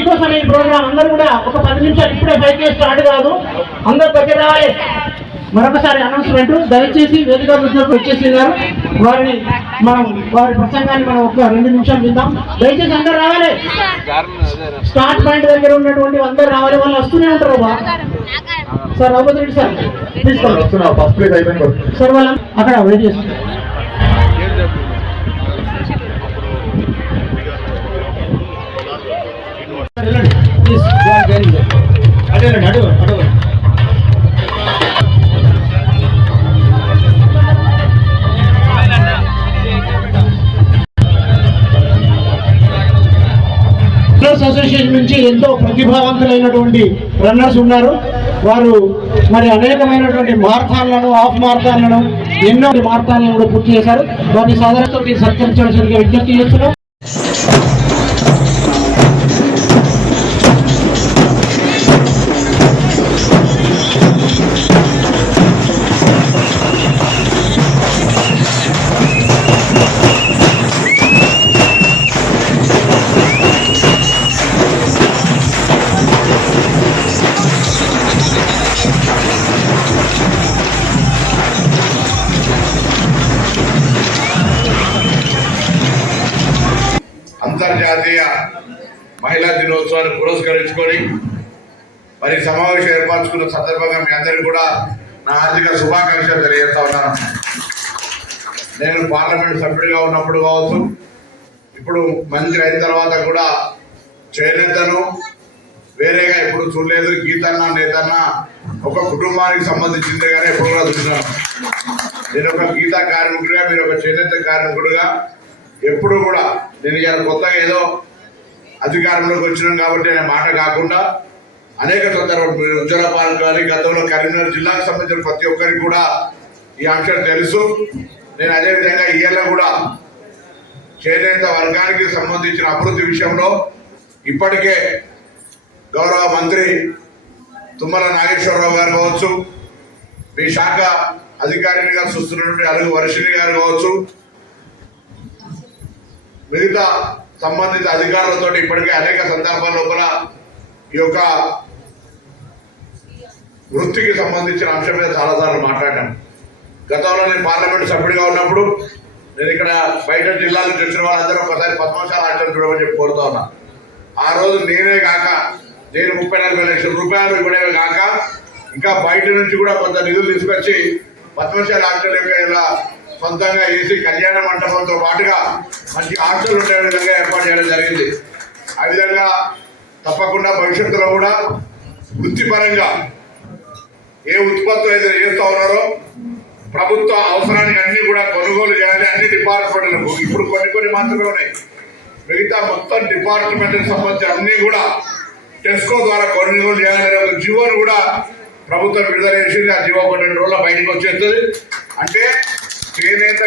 మీకోసం ఈ ప్రోగ్రామ్ అందరూ కూడా ఒక 10 నిమిషాలు ఇప్పుడే 5కే స్టార్ట్ కాదు, అందరూ దగ్గర రావాలి. మరొకసారి అనౌన్స్మెంట్, దయచేసి వేదిక వృద్ధులకు వచ్చేసినారు, వారి ప్రసంగాన్ని మనం ఒక 2 నిమిషాలు విందాం. దయచేసి అందరూ రావాలి, స్టార్ట్ పాయింట్ దగ్గర ఉన్నటువంటి అందరూ రావాలి, వాళ్ళు వస్తూనే ఉంటారు. సార్ రఘుపతి రెడ్డి సార్ తీసుకోండి సార్, వాళ్ళు అక్కడ వెయిట్ చేస్తున్నారు. అసోసియేషన్ నుంచి ఎంతో ప్రతిభావంతులైనటువంటి రన్నర్స్ ఉన్నారు. వారు మరి అనేకమైనటువంటి మారథాన్లను, హాఫ్ మారథాన్లను, ఎన్నో మారథాన్లను కూడా పూర్తి చేశారు. వారిని సాధారణతో సత్కరించవలసిందిగా విజ్ఞప్తి చేస్తున్నాం. అంతర్జాతీయ మహిళా దినోత్సవాన్ని పురస్కరించుకొని మరి సమావేశం ఏర్పరచుకున్న సందర్భంగా మీ అందరికీ కూడా నా ఆర్థిక శుభాకాంక్షలు తెలియజేస్తా ఉన్నాను. నేను పార్లమెంట్ సభ్యుడిగా ఉన్నప్పుడు కావచ్చు, ఇప్పుడు మంత్రి అయిన తర్వాత కూడా చేనేతను వేరేగా ఎప్పుడు చూడలేదు. గీతన్న, నేతన్న ఒక కుటుంబానికి సంబంధించిందే కానీ ఎప్పుడు కూడా చూసినాను. నేను ఒక గీతా కార్మికుడిగా, మీరు ఒక చేనేత కార్మికుడిగా ఎప్పుడు కూడా నేను ఇలా కొత్తగా ఏదో అధికారంలోకి వచ్చినాం కాబట్టి అనే మాట కాకుండా అనేక సందర్భాలు మీరు ఉజ్వల పాలన కానీ గతంలో కరీంనగర్ జిల్లాకు సంబంధించిన ప్రతి ఒక్కరికి కూడా ఈ అంశం తెలుసు. నేను అదేవిధంగా ఇయ్యలో కూడా చేనేత వర్గానికి సంబంధించిన అభివృద్ధి విషయంలో ఇప్పటికే గౌరవ మంత్రి తుమ్మల నాగేశ్వరరావు గారు కావచ్చు, మీ శాఖ అధికారినిగా చూస్తున్నటువంటి అలుగు వర్షిణి గారు కావచ్చు, మిగతా సంబంధిత అధికారులతో ఇప్పటికే అనేక సందర్భాల లోపల ఈ యొక్క వృత్తికి సంబంధించిన అంశం మీద చాలాసార్లు మాట్లాడాను. గతంలో నేను పార్లమెంట్ సభ్యుడిగా ఉన్నప్పుడు నేను ఇక్కడ బయట జిల్లాల నుంచి వచ్చిన వాళ్ళందరూ ఒకసారి పద్మశాల ఆచరణ చూడమని చెప్పి కోరుతా ఉన్నా. ఆ రోజు నేనే కాక నేను 34 లక్షల రూపాయలు ఇవ్వడమే కాక ఇంకా బయట నుంచి కూడా కొంత నిధులు తీసుకొచ్చి పద్మశాల ఆచరణ సొంతంగా చేసి కళ్యాణ మండపంతో పాటుగా మంచి హాస్టల్ ఉండే విధంగా ఏర్పాటు చేయడం జరిగింది. ఆ విధంగా తప్పకుండా భవిష్యత్తులో కూడా వృత్తిపరంగా ఏ ఉత్పత్తులు అయితే చేస్తూ ఉన్నారో ప్రభుత్వ అవసరానికి అన్ని కూడా కొనుగోలు చేయాలి. అన్ని డిపార్ట్మెంట్లకు ఇప్పుడు కొన్ని మాత్రమే ఉన్నాయి, మిగతా మొత్తం డిపార్ట్మెంట్కి సంబంధించి అన్ని కూడా టెస్కో ద్వారా కొనుగోలు చేయాలనే ఒక జీవోను కూడా ప్రభుత్వం విడుదల చేసింది. ఆ జీవో 2 రోజుల్లో బయటకు వచ్చేస్తుంది. అంటే చేనేత